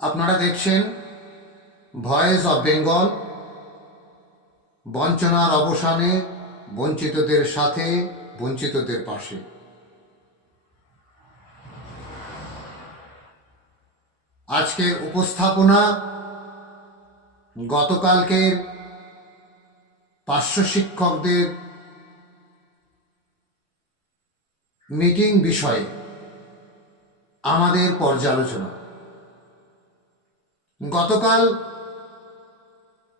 আপনারা দেখছেন voice of Bengal. বঞ্চনার অবসানে, বঞ্চিতদের সাথে, বঞ্চিতদের পাশে। আজকের উপস্থাপনা গতকালকের পার্শ্ব শিক্ষকদের মিটিং বিষয়ে আমাদের পর্যালোচনা। গতকাল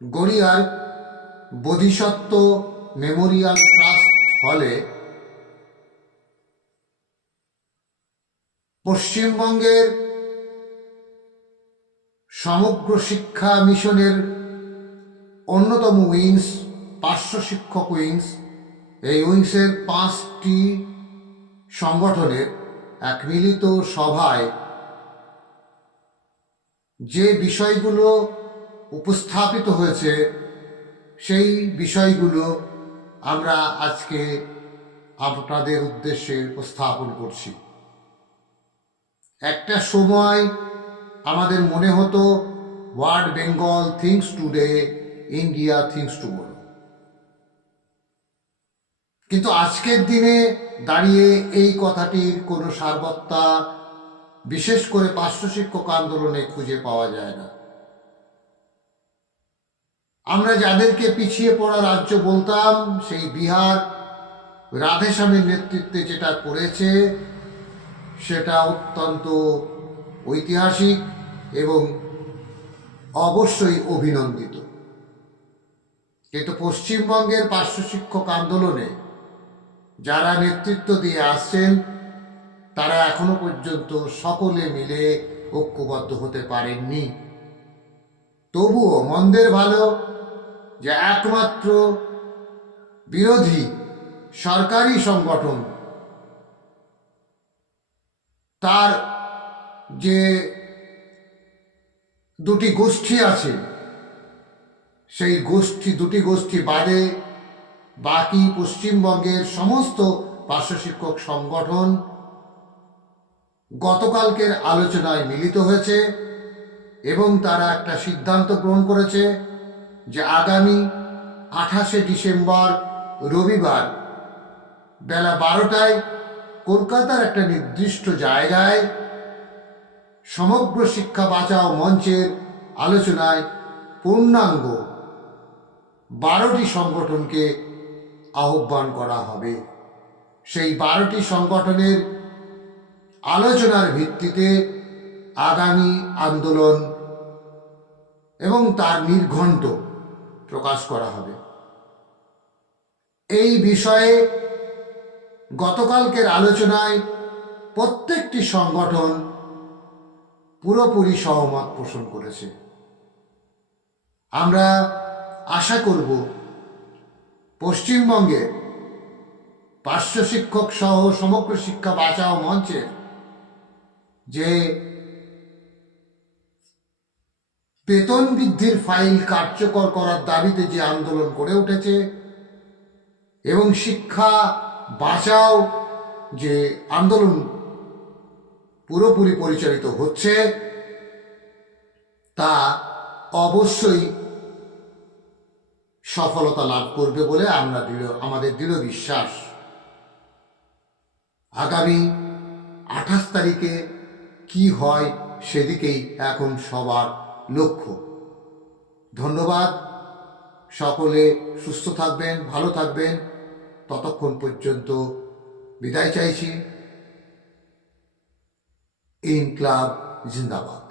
গড়িয়ার বোধিসত্ত্ব মেমোরিয়াল ট্রাস্ট হলে পশ্চিমবঙ্গের সমগ্র শিক্ষা মিশনের অন্যতম উইংস, পার্শ্ব শিক্ষক উইংস, এই উইংসের 5টি সংগঠনের এক মিলিত সভায় যে বিষয়গুলো উপস্থাপিত হয়েছে সেই বিষয়গুলো আমরা আজকে আপনাদের উদ্দেশ্যে উপস্থাপন করছি। একটা সময় আমাদের মনে হতো what Bengal things today, India things tomorrow. কিন্তু আজকের দিনে দাঁড়িয়ে এই কথাটির কোনো সারবত্তা বিশেষ করে পার্শ্ব শিক্ষক আন্দোলনে খুঁজে পাওয়া যায় না। আমরা যাদেরকে পিছিয়ে পড়া রাজ্য বলতাম, সেই বিহার রাধেশ্যামের নেতৃত্বে যেটা করেছে সেটা অত্যন্ত ঐতিহাসিক এবং অবশ্যই অভিনন্দিত। কিন্তু পশ্চিমবঙ্গের পার্শ্ব শিক্ষক আন্দোলনে যারা নেতৃত্ব দিয়ে আসছেন তারা এখনো পর্যন্ত সকলে মিলে ঐক্যবদ্ধ হতে পারেননি। তবুও মন্দের ভালো যে একমাত্র বিরোধী সরকারি সংগঠন তার যে দুটি গোষ্ঠী আছে, সেই দুটি গোষ্ঠী বাদে বাকি পশ্চিমবঙ্গের সমস্ত পার্শ্ব শিক্ষক সংগঠন গতকালকের আলোচনায় মিলিত হয়েছে এবং তারা একটা সিদ্ধান্ত গ্রহণ করেছে যে আগামী 28শে ডিসেম্বর রবিবার বেলা 12টায় কলকাতার একটা নির্দিষ্ট জায়গায় সমগ্র শিক্ষা বাঁচাও মঞ্চের আলোচনায় পূর্ণাঙ্গ 12টি সংগঠনকে আহ্বান করা হবে। সেই 12টি সংগঠনের আলোচনার ভিত্তিতে আগামী আন্দোলন এবং তার নির্ঘণ্ট প্রকাশ করা হবে। এই বিষয়ে গতকালকের আলোচনায় প্রত্যেকটি সংগঠন পুরোপুরি সহমত পোষণ করেছে। আমরা আশা করব পশ্চিমবঙ্গে পার্শ্ব শিক্ষক সহ সমগ্র শিক্ষা বাঁচাও মঞ্চের যে বেতন বৃদ্ধির ফাইল কার্যকর করার দাবিতে যে আন্দোলন করে উঠেছে এবং শিক্ষা বাঁচাও যে আন্দোলন পুরোপুরি পরিচালিত হচ্ছে তা অবশ্যই সফলতা লাভ করবে বলে আমাদের দৃঢ় বিশ্বাস। আগামী 28 তারিখে কি হয় সেদিকেই এখন সবার লক্ষ্য। ধন্যবাদ। সকলে সুস্থ থাকবেন, ভালো থাকবেন। ততক্ষণ পর্যন্ত বিদায় চাইছি। ইনকলাব জিন্দাবাদ।